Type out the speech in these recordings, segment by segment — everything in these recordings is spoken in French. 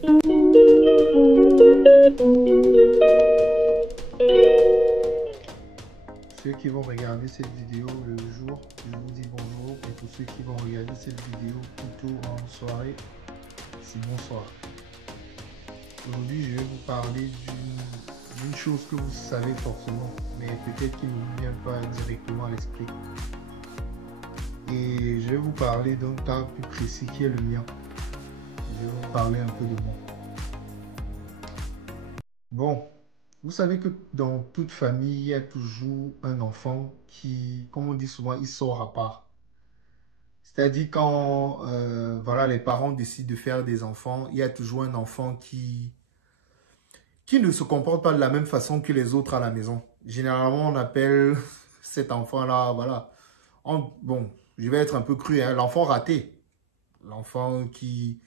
Ceux qui vont regarder cette vidéo le jour, je vous dis bonjour. Et pour ceux qui vont regarder cette vidéo plutôt en soirée, c'est bonsoir. Aujourd'hui, je vais vous parler d'une chose que vous savez forcément, mais peut-être qui ne vous vient pas directement à l'esprit. Et je vais vous parler d'un cas plus précis qui est le mien. Je vais vous parler un peu de moi. Bon, vous savez que dans toute famille, il y a toujours un enfant qui, comme on dit souvent, il sort à part. C'est-à-dire quand voilà, les parents décident de faire des enfants, il y a toujours un enfant qui ne se comporte pas de la même façon que les autres à la maison. Généralement, on appelle cet enfant-là, voilà, bon, je vais être un peu cru, hein, l'enfant raté. L'enfant qui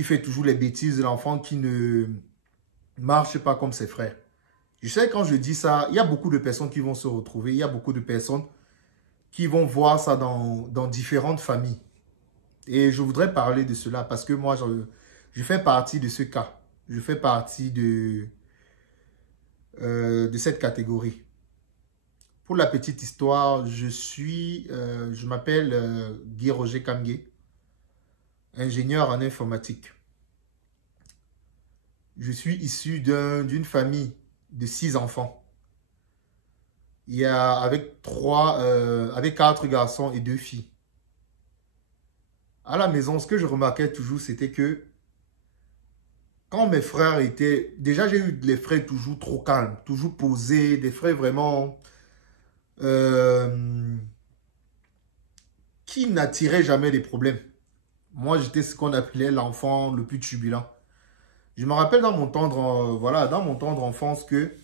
fait toujours les bêtises, l'enfant qui ne marche pas comme ses frères. Je sais, quand je dis ça, il y a beaucoup de personnes qui vont se retrouver, il y a beaucoup de personnes qui vont voir ça dans différentes familles. Et je voudrais parler de cela parce que moi, je fais partie de ce cas. Je fais partie de cette catégorie. Pour la petite histoire, je m'appelle Guy Roger Kamgué, ingénieur en informatique. Je suis issu d'une famille de 6 enfants. Il y a avec 4 garçons et 2 filles. À la maison, ce que je remarquais toujours, c'était que quand mes frères étaient... Déjà, j'ai eu des frères toujours trop calmes, toujours posés, des frères vraiment... qui n'attiraient jamais des problèmes. Moi, j'étais ce qu'on appelait l'enfant le plus turbulent. Je me rappelle dans mon tendre enfance que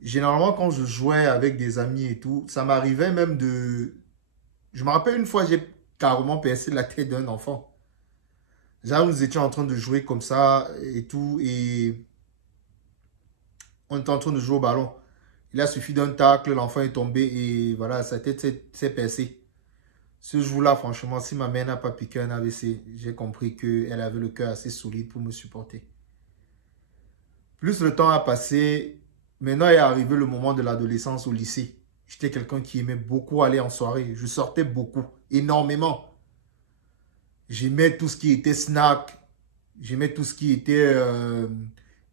généralement quand je jouais avec des amis et tout, ça m'arrivait même de... Je me rappelle une fois, j'ai carrément percé la tête d'un enfant. Genre, nous étions en train de jouer comme ça et tout, et on était en train de jouer au ballon. Il a suffi d'un tacle, l'enfant est tombé et voilà, sa tête s'est percée. Ce jour-là, franchement, si ma mère n'a pas piqué un AVC, j'ai compris qu'elle avait le cœur assez solide pour me supporter. Plus le temps a passé, maintenant est arrivé le moment de l'adolescence au lycée. J'étais quelqu'un qui aimait beaucoup aller en soirée. Je sortais beaucoup, énormément. J'aimais tout ce qui était snack. J'aimais tout ce qui était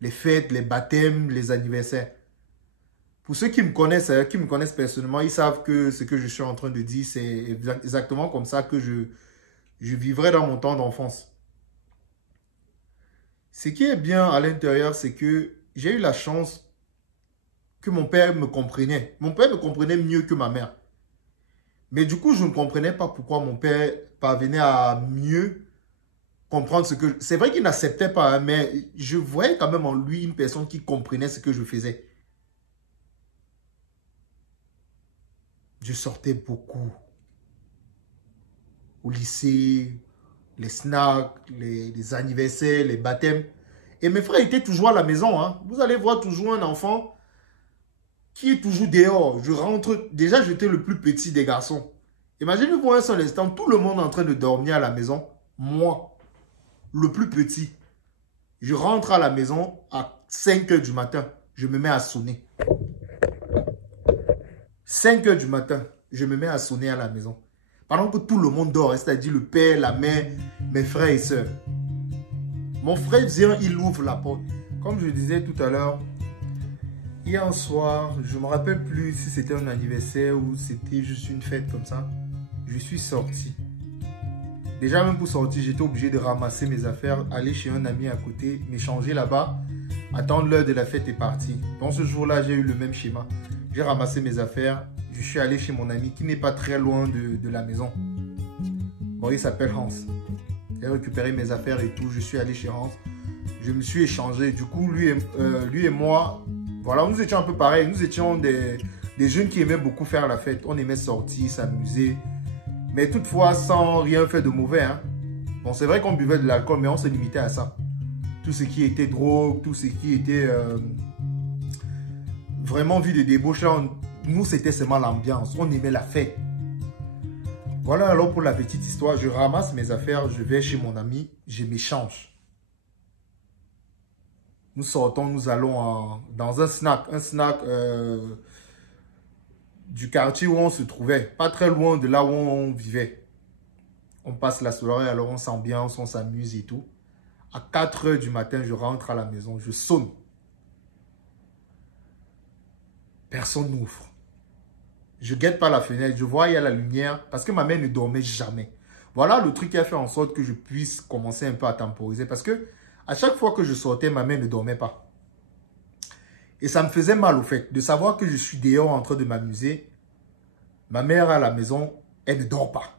les fêtes, les baptêmes, les anniversaires. Pour ceux qui me connaissent personnellement, ils savent que ce que je suis en train de dire, c'est exactement comme ça que je vivrai dans mon temps d'enfance. Ce qui est bien à l'intérieur, c'est que j'ai eu la chance que mon père me comprenait. Mon père me comprenait mieux que ma mère. Mais du coup, je ne comprenais pas pourquoi mon père parvenait à mieux comprendre ce que... C'est vrai qu'il n'acceptait pas, hein, mais je voyais quand même en lui une personne qui comprenait ce que je faisais. Je sortais beaucoup au lycée, les snacks, les anniversaires, les baptêmes. Et mes frères étaient toujours à la maison. Hein. Vous allez voir toujours un enfant qui est toujours dehors. Je rentre, déjà j'étais le plus petit des garçons. Imaginez-vous un seul instant, tout le monde en train de dormir à la maison. Moi, le plus petit, je rentre à la maison à 5 h du matin. Je me mets à sonner. 5 h du matin, je me mets à sonner à la maison. Pendant que tout le monde dort, c'est-à-dire le père, la mère, mes frères et sœurs. Mon frère vient, il ouvre la porte. Comme je disais tout à l'heure, hier soir, je ne me rappelle plus si c'était un anniversaire ou c'était juste une fête comme ça. Je suis sorti. Déjà, même pour sortir, j'étais obligé de ramasser mes affaires, aller chez un ami à côté, m'échanger là-bas, attendre l'heure de la fête et partir. Donc ce jour-là, j'ai eu le même schéma. J'ai ramassé mes affaires, je suis allé chez mon ami qui n'est pas très loin de la maison. Bon, il s'appelle Hans. J'ai récupéré mes affaires et tout, je suis allé chez Hans. Je me suis échangé. Du coup, lui et moi, voilà, nous étions un peu pareils. Nous étions des jeunes qui aimaient beaucoup faire la fête. On aimait sortir, s'amuser. Mais toutefois, sans rien faire de mauvais. Hein. Bon, c'est vrai qu'on buvait de l'alcool, mais on se limitait à ça. Tout ce qui était drogue, tout ce qui était vraiment vie de débauche, nous, c'était seulement l'ambiance. On aimait la fête. Voilà, alors pour la petite histoire, je ramasse mes affaires, je vais chez mon ami, je m'échange. Nous sortons, nous allons dans un snack du quartier où on se trouvait, pas très loin de là où on vivait. On passe la soirée, alors on s'ambiance, on s'amuse et tout. À 4 heures du matin, je rentre à la maison, je sonne. Personne n'ouvre. Je guette par la fenêtre, je vois il y a la lumière parce que ma mère ne dormait jamais. Voilà le truc qui a fait en sorte que je puisse commencer un peu à temporiser parce que à chaque fois que je sortais, ma mère ne dormait pas. Et ça me faisait mal au fait de savoir que je suis dehors en train de m'amuser. Ma mère à la maison, elle ne dort pas.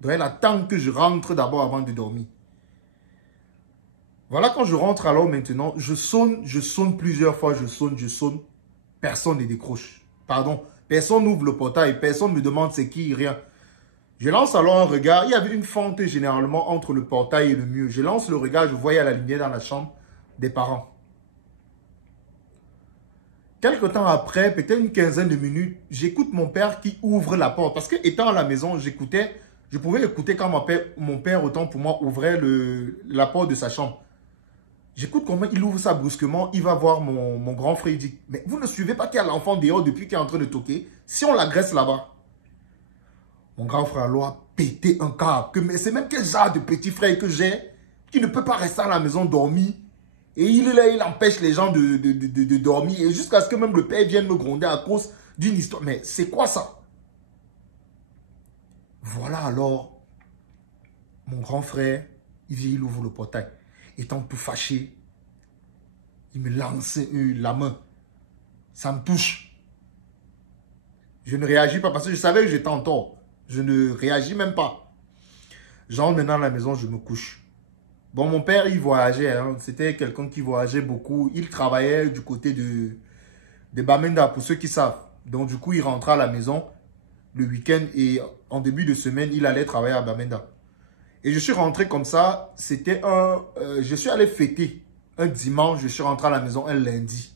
Donc elle attend que je rentre d'abord avant de dormir. Voilà, quand je rentre alors maintenant, je sonne plusieurs fois, je sonne. Personne ne décroche. Pardon, personne n'ouvre le portail, personne ne me demande c'est qui, rien. Je lance alors un regard. Il y avait une fente généralement entre le portail et le mur. Je lance le regard, je voyais la lumière dans la chambre des parents. Quelque temps après, peut-être une quinzaine de minutes, j'écoute mon père qui ouvre la porte. Parce que étant à la maison, je pouvais écouter quand mon père, autant pour moi, ouvrait la porte de sa chambre. J'écoute comment il ouvre ça brusquement, il va voir mon grand frère, il dit, mais vous ne suivez pas qu'il y a l'enfant dehors depuis qu'il est en train de toquer? Si on l'agresse là-bas. Mon grand frère alors a pété un câble. Mais c'est même quel genre de petit frère que j'ai qui ne peut pas rester à la maison dormir. Et il est là, il empêche les gens de dormir. Et jusqu'à ce que même le père vienne me gronder à cause d'une histoire. Mais c'est quoi ça? Voilà alors, mon grand frère, il vient, il ouvre le portail. Étant tout fâché, il me lance la main. Ça me touche. Je ne réagis pas parce que je savais que j'étais en tort. Je ne réagis même pas. J'entre maintenant à la maison, je me couche. Bon, mon père, il voyageait. Hein. C'était quelqu'un qui voyageait beaucoup. Il travaillait du côté de Bamenda, pour ceux qui savent. Donc, du coup, il rentrait à la maison le week-end et en début de semaine, il allait travailler à Bamenda. Et je suis rentré comme ça. C'était je suis allé fêter un dimanche. Je suis rentré à la maison un lundi.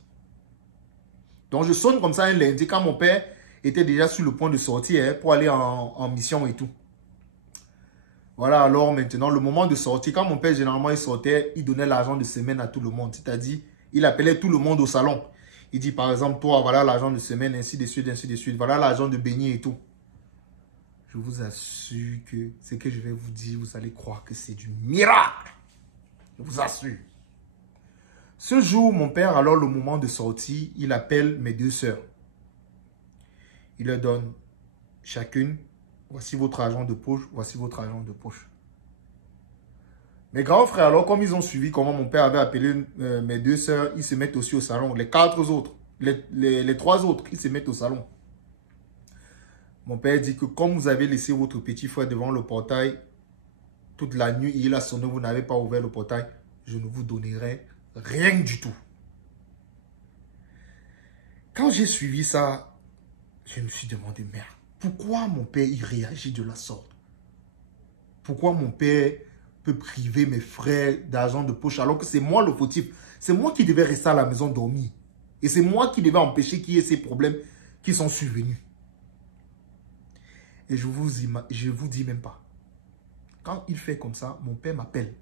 Donc, je sonne comme ça un lundi quand mon père était déjà sur le point de sortir hein, pour aller en mission et tout. Voilà, alors maintenant, le moment de sortir, quand mon père, généralement, il sortait, il donnait l'argent de semaine à tout le monde. C'est-à-dire, il appelait tout le monde au salon. Il dit, par exemple, toi, voilà l'argent de semaine, ainsi de suite, ainsi de suite. Voilà l'argent de beignet et tout. Je vous assure que ce que je vais vous dire, vous allez croire que c'est du miracle. Je vous assure. Ce jour, mon père, alors le moment de sortie, il appelle mes deux sœurs. Il leur donne chacune, voici votre argent de poche, voici votre argent de poche. Mes grands frères, alors comme ils ont suivi comment mon père avait appelé mes deux sœurs, ils se mettent aussi au salon. Les quatre autres, les trois autres, ils se mettent au salon. Mon père dit que comme vous avez laissé votre petit frère devant le portail, toute la nuit, il a sonné, vous n'avez pas ouvert le portail, je ne vous donnerai rien du tout. Quand j'ai suivi ça, je me suis demandé, merde, pourquoi mon père il réagit de la sorte? Pourquoi mon père peut priver mes frères d'argent de poche alors que c'est moi le fautif? C'est moi qui devais rester à la maison dormir. Et c'est moi qui devais empêcher qu'il y ait ces problèmes qui sont survenus. Et je vous dis même pas. Quand il fait comme ça, mon père m'appelle.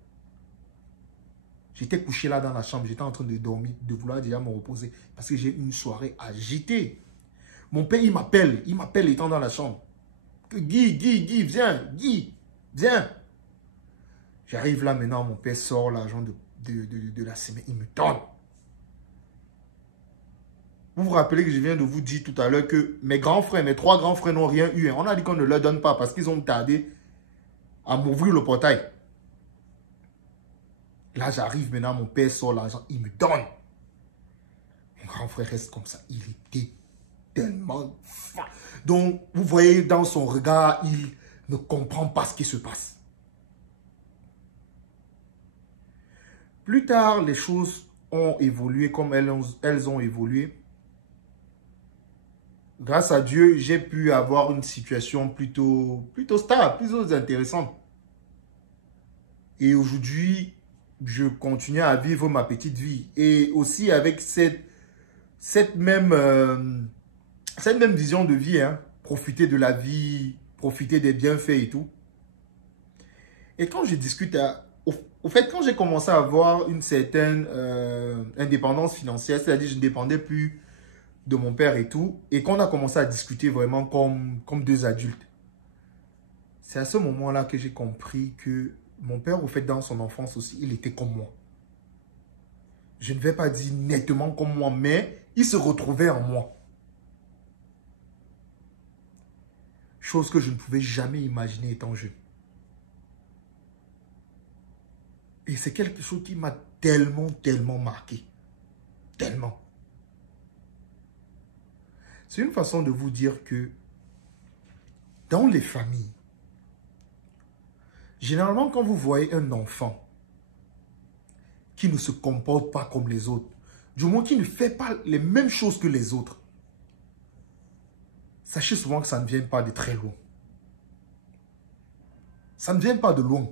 J'étais couché là dans la chambre, j'étais en train de dormir, de vouloir déjà me reposer parce que j'ai une soirée agitée. Mon père, il m'appelle étant dans la chambre. Guy, viens, Guy, viens. J'arrive là maintenant, mon père sort l'argent de la semaine, il me donne. Vous vous rappelez que je viens de vous dire tout à l'heure que mes grands frères, mes trois grands frères n'ont rien eu. On a dit qu'on ne leur donne pas parce qu'ils ont tardé à m'ouvrir le portail. Là, j'arrive maintenant, mon père sort l'argent, il me donne. Mon grand frère reste comme ça. Il était tellement fin. Donc, vous voyez dans son regard, il ne comprend pas ce qui se passe. Plus tard, les choses ont évolué comme elles ont évolué. Grâce à Dieu, j'ai pu avoir une situation plutôt stable, plutôt intéressante. Et aujourd'hui, je continue à vivre ma petite vie. Et aussi avec cette même vision de vie, hein, profiter de la vie, profiter des bienfaits et tout. Et quand je discute au fait, quand j'ai commencé à avoir une certaine indépendance financière, c'est-à-dire je ne dépendais plus de mon père et tout, et qu'on a commencé à discuter vraiment comme deux adultes, c'est à ce moment-là que j'ai compris que mon père, au fait, dans son enfance aussi, il était comme moi. Je ne vais pas dire nettement comme moi, mais il se retrouvait en moi. Chose que je ne pouvais jamais imaginer étant jeune. Et c'est quelque chose qui m'a tellement, tellement marqué. Tellement. C'est une façon de vous dire que dans les familles, généralement quand vous voyez un enfant qui ne se comporte pas comme les autres, du moins qui ne fait pas les mêmes choses que les autres, sachez souvent que ça ne vient pas de très loin. Ça ne vient pas de loin.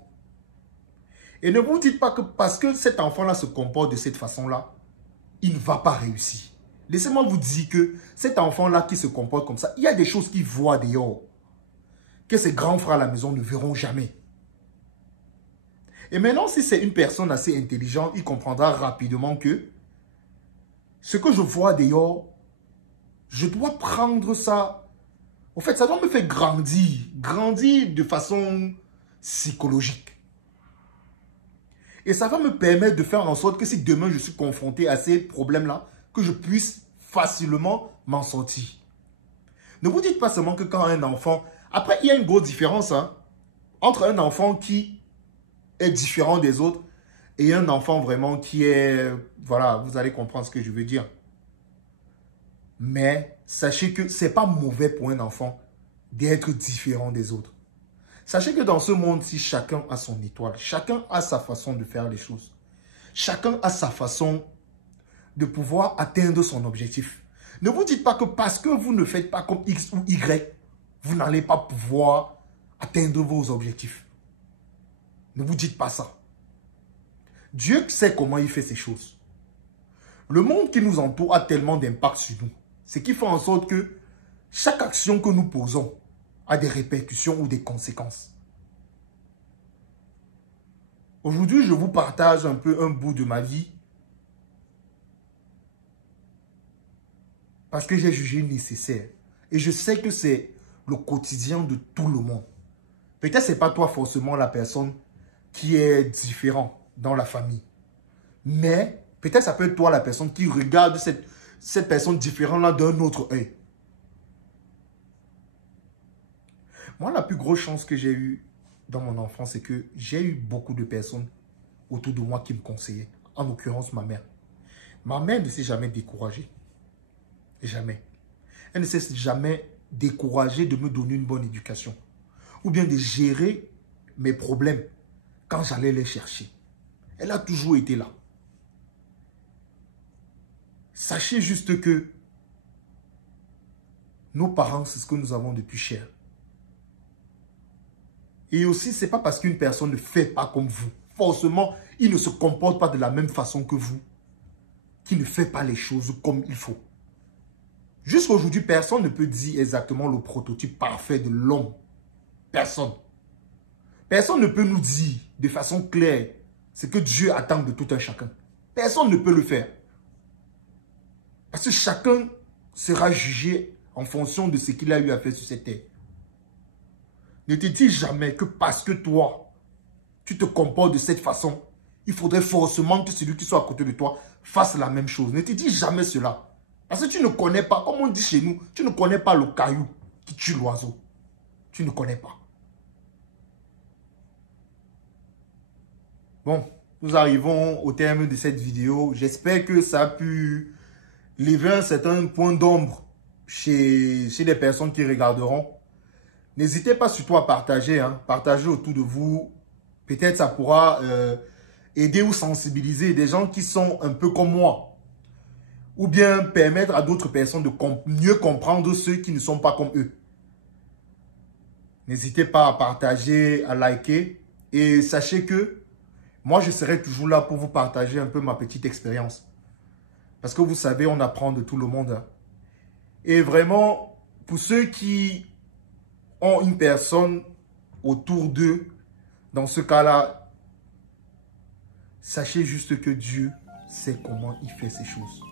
Et ne vous dites pas que parce que cet enfant-là se comporte de cette façon-là, il ne va pas réussir. Laissez-moi vous dire que cet enfant-là qui se comporte comme ça, il y a des choses qu'il voit dehors, que ses grands frères à la maison ne verront jamais. Et maintenant, si c'est une personne assez intelligente, il comprendra rapidement que ce que je vois dehors, je dois prendre ça. En fait, ça doit me faire grandir. Grandir de façon psychologique. Et ça va me permettre de faire en sorte que si demain je suis confronté à ces problèmes-là, que je puisse facilement m'en sortir. Ne vous dites pas seulement que quand un enfant... Après, il y a une grosse différence entre un enfant qui est différent des autres et un enfant vraiment qui est... Voilà, vous allez comprendre ce que je veux dire. Mais sachez que ce n'est pas mauvais pour un enfant d'être différent des autres. Sachez que dans ce monde-ci, chacun a son étoile. Chacun a sa façon de faire les choses. Chacun a sa façon de pouvoir atteindre son objectif. Ne vous dites pas que parce que vous ne faites pas comme X ou Y, vous n'allez pas pouvoir atteindre vos objectifs. Ne vous dites pas ça. Dieu sait comment il fait ces choses. Le monde qui nous entoure a tellement d'impact sur nous. Ce qui fait en sorte que chaque action que nous posons a des répercussions ou des conséquences. Aujourd'hui, je vous partage un peu un bout de ma vie parce que j'ai jugé nécessaire. Et je sais que c'est le quotidien de tout le monde. Peut-être ce n'est pas toi forcément la personne qui est différente dans la famille. Mais peut-être ça peut être toi la personne qui regarde cette personne différente-là d'un autre œil. Moi, la plus grosse chance que j'ai eue dans mon enfance, c'est que j'ai eu beaucoup de personnes autour de moi qui me conseillaient. En l'occurrence, ma mère. Ma mère ne s'est jamais découragée. Jamais. Elle ne s'est jamais découragée de me donner une bonne éducation. Ou bien de gérer mes problèmes quand j'allais les chercher. Elle a toujours été là. Sachez juste que nos parents, c'est ce que nous avons de plus cher. Et aussi, ce n'est pas parce qu'une personne ne fait pas comme vous. Forcément, il ne se comporte pas de la même façon que vous. Qu'il ne fait pas les choses comme il faut. Jusqu'à aujourd'hui, personne ne peut dire exactement le prototype parfait de l'homme. Personne. Personne ne peut nous dire de façon claire ce que Dieu attend de tout un chacun. Personne ne peut le faire. Parce que chacun sera jugé en fonction de ce qu'il a eu à faire sur cette terre. Ne te dis jamais que parce que toi, tu te comportes de cette façon, il faudrait forcément que celui qui soit à côté de toi fasse la même chose. Ne te dis jamais cela. Parce que tu ne connais pas, comme on dit chez nous, tu ne connais pas le caillou qui tue l'oiseau. Tu ne connais pas. Bon, nous arrivons au terme de cette vidéo. J'espère que ça a pu lever un certain point d'ombre chez les personnes qui regarderont. N'hésitez pas surtout à partager. Partagez autour de vous. Peut-être ça pourra aider ou sensibiliser des gens qui sont un peu comme moi. Ou bien permettre à d'autres personnes de mieux comprendre ceux qui ne sont pas comme eux. N'hésitez pas à partager, à liker. Et sachez que moi, je serai toujours là pour vous partager un peu ma petite expérience. Parce que vous savez, on apprend de tout le monde. Et vraiment, pour ceux qui ont une personne autour d'eux, dans ce cas-là, Sachez juste que Dieu sait comment il fait ces choses.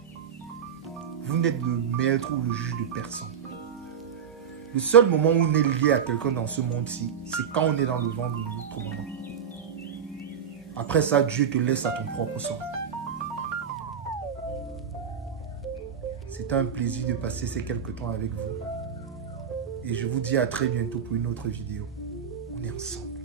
Vous n'êtes le maître ou le juge de personne. Le seul moment où on est lié à quelqu'un dans ce monde-ci, c'est quand on est dans le ventre de notre maman. Après ça, Dieu te laisse à ton propre sort. C'était un plaisir de passer ces quelques temps avec vous. Et je vous dis à très bientôt pour une autre vidéo. On est ensemble.